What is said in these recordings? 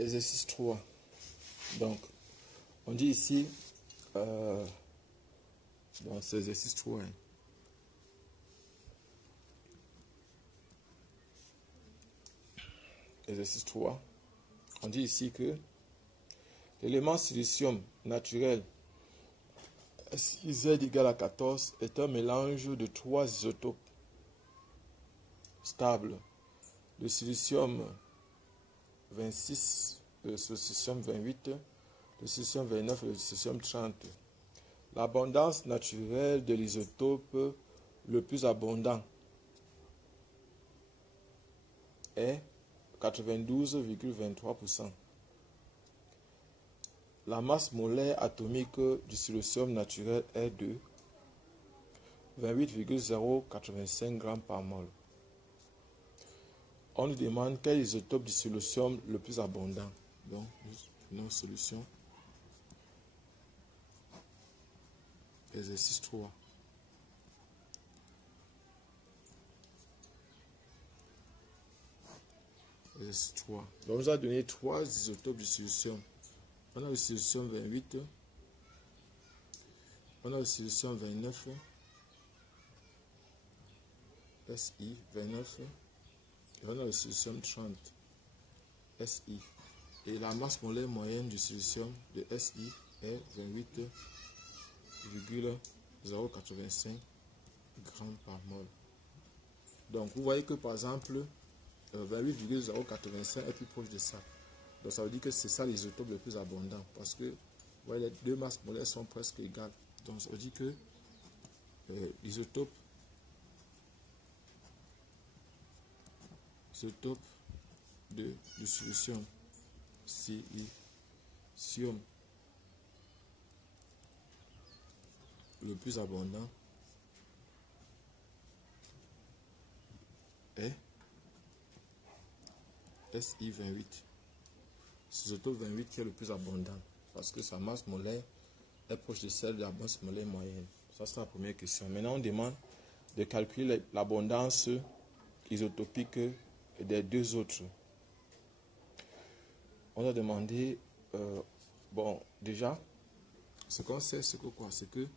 exercice 3. Donc, on dit ici, dans cet exercice 3, exercice 3, on dit ici que l'élément silicium naturel Z égale à 14 est un mélange de 3 isotopes stables de silicium 26, de silicium 28, de silicium 29 et de silicium 30. L'abondance naturelle de l'isotope le plus abondant est 92,23%. La masse molaire atomique du silicium naturel est de 28,085 g par mol. On nous demande quel isotope du silicium le plus abondant. Donc, nous prenons solution. Exercice 3. Exercice 3. Donc, on nous a donné 3 isotopes du silicium. On a le silicium 28, on a le silicium 29, Si 29, et on a le silicium 30, Si. Et la masse molaire moyenne du silicium de Si est 28,085 g par mol. Donc vous voyez que par exemple 28,085 est plus proche de ça. Donc ça veut dire que c'est ça l'isotope le plus abondant parce que ouais, les deux masses molaires sont presque égales. Donc ça veut dire que l'isotope du silicium le plus abondant est Si28. L'isotope 28 qui est le plus abondant parce que sa masse molaire est proche de celle de la masse molaire moyenne. Ça, c'est la première question. Maintenant, on demande de calculer l'abondance isotopique des deux autres. On a demandé, bon, déjà, ce qu'on sait, c'est que quoi? C'est que,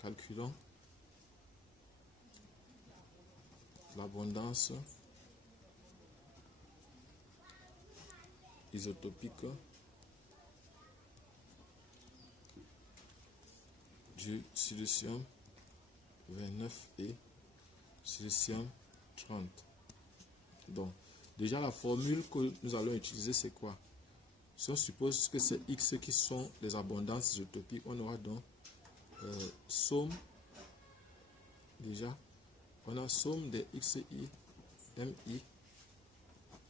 calculons l'abondance isotopique du silicium 29 et silicium 30. Donc, déjà la formule que nous allons utiliser, c'est quoi? Si on suppose que c'est X qui sont les abondances isotopiques, on aura donc somme, déjà, on a somme des XI, MI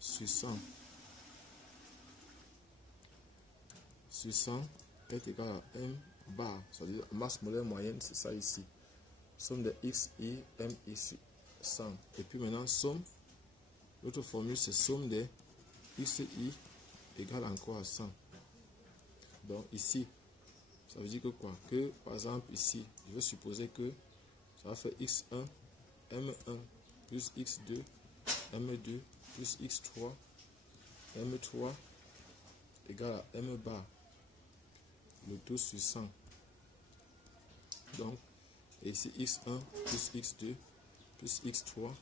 sur 100. Sur 100 est égal à M bar, c'est-à-dire la masse molaire moyenne, c'est ça ici. Somme de XI, MI sur 100. Et puis maintenant, somme, l'autre formule, c'est somme de XI égale encore à 100. Donc ici, ça veut dire que quoi? Que par exemple ici, je vais supposer que ça va faire X1, M1 plus X2, M2 plus X3, M3 égale à M bar. Le tout sur 100. Donc, et ici X1 plus X2 plus X3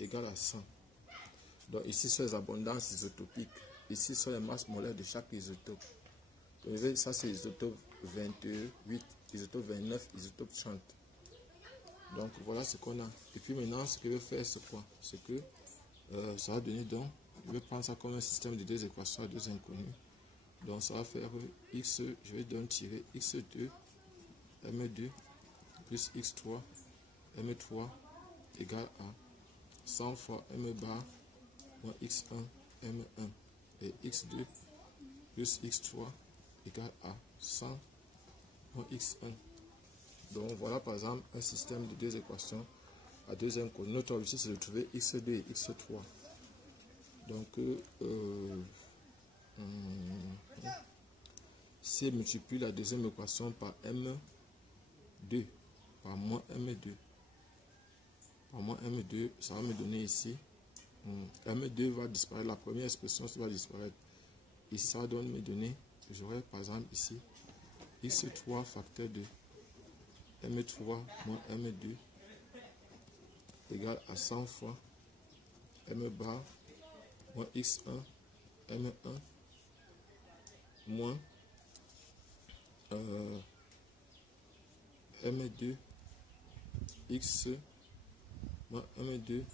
égale à 100. Donc ici sont les abondances isotopiques. Ici sont les masses molaires de chaque isotope. Donc, ça c'est isotope 28, isotope 29, isotope 30. Donc voilà ce qu'on a. Et puis maintenant ce que je vais faire c'est quoi? C'est que ça va donner donc, je vais prendre ça comme un système de deux équations à deux inconnus. Donc ça va faire X, je vais donc tirer X2, M2 plus X3, M3 égale à 100 fois M bar moins X1, M1 et X2 plus X3 égale à 100 moins X1. Donc voilà par exemple un système de deux équations à deux inconnus. Notre objectif c'est de trouver X2 et X3. Donc si je multiplie la deuxième équation par M2 par moins M2 ça va me donner ici M2 va disparaître, la première expression va disparaître. Ici, ça va donc me donner, j'aurai par exemple ici, x3 facteur de M3 moins M2 égale à 100 fois M bar moins X1 M1 moins M2 X moins M2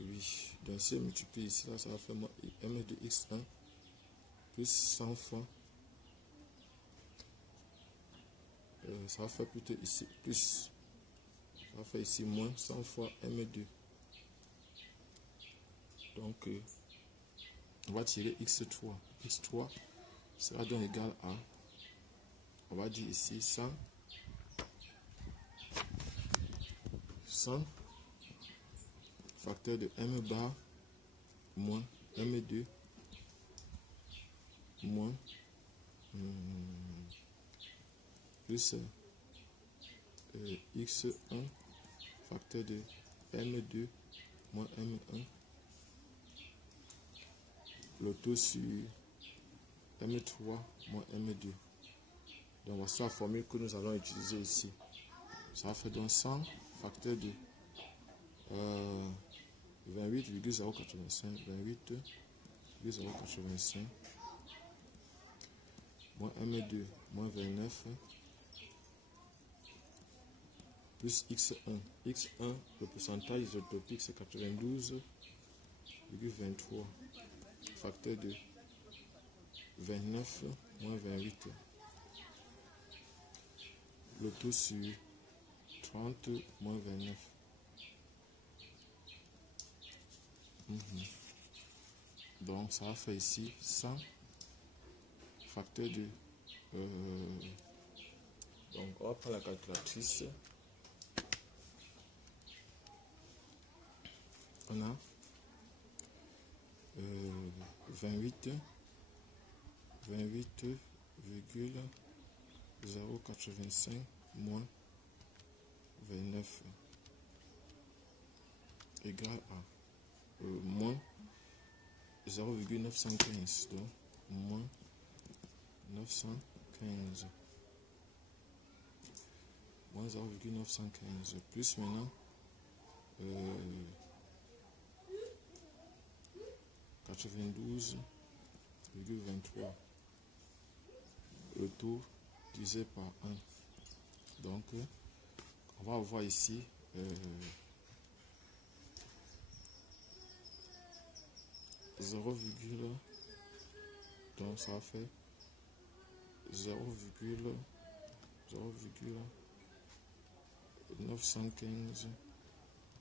oui, donc si je multiplie ici, là, ça va faire moins M2 X1 plus 100 fois ça va faire plutôt ici plus, ça va faire ici moins 100 fois M2. Donc on va tirer X3. X3 sera donc égal à, on va dire ici 100 facteur de M bar moins M2 moins plus X1 facteur de M2 moins M1 le tout sur M3 moins M2. Donc voici la formule que nous allons utiliser ici. Ça fait donc 100 facteur de 28,085 moins M2 moins 29 plus X1. X1, le pourcentage isotopique, c'est 92,23 facteur de 29 moins 28. Le tout sur 30 moins 29. Donc ça va faire ici 100 facteur de donc on va prendre la calculatrice. On a 28,085 moins 29 égale à moins 0,915, donc moins 915 moins 0,915 plus maintenant 92,23 le tout divisé par 1. Donc on va avoir ici 0, donc ça fait 0,915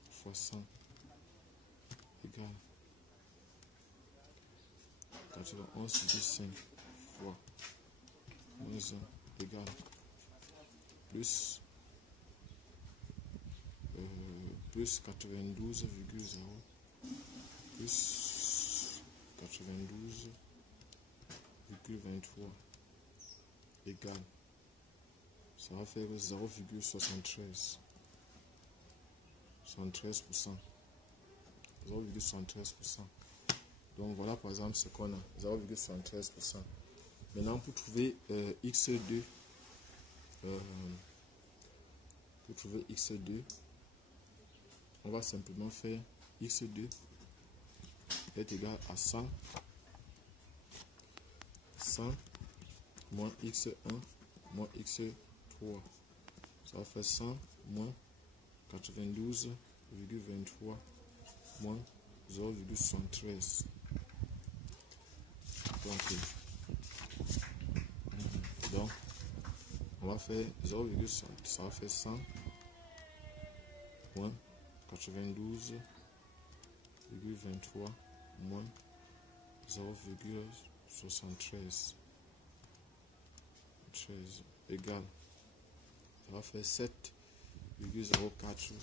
fois 100 égale 91,5 fois moins 1 égale plus 92,0 plus 92,23 égale, ça va faire 0,73 73%. Donc voilà par exemple ce qu'on a, 0,73%. Maintenant pour trouver X2, on va simplement faire X2 est égal à 100 moins X1 moins X3. Ça va faire 100 moins 92,23 moins 0,73. Donc on va faire 0,60, ça va faire 100 moins 92,23 moins 0,73 égale, ça va faire 7,04.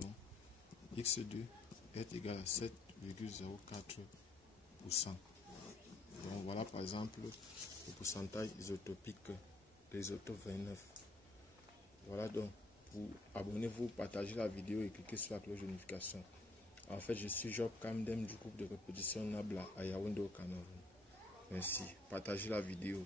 donc X2 est égal à 7,04%. Donc voilà par exemple le pourcentage isotopique de l'isotope 29. Voilà donc abonnez-vous, partagez la vidéo et cliquez sur la cloche de notification. En fait, je suis Job Kamdem du groupe de répétition Nabla à Yaoundé au Cameroun. Merci. Partagez la vidéo.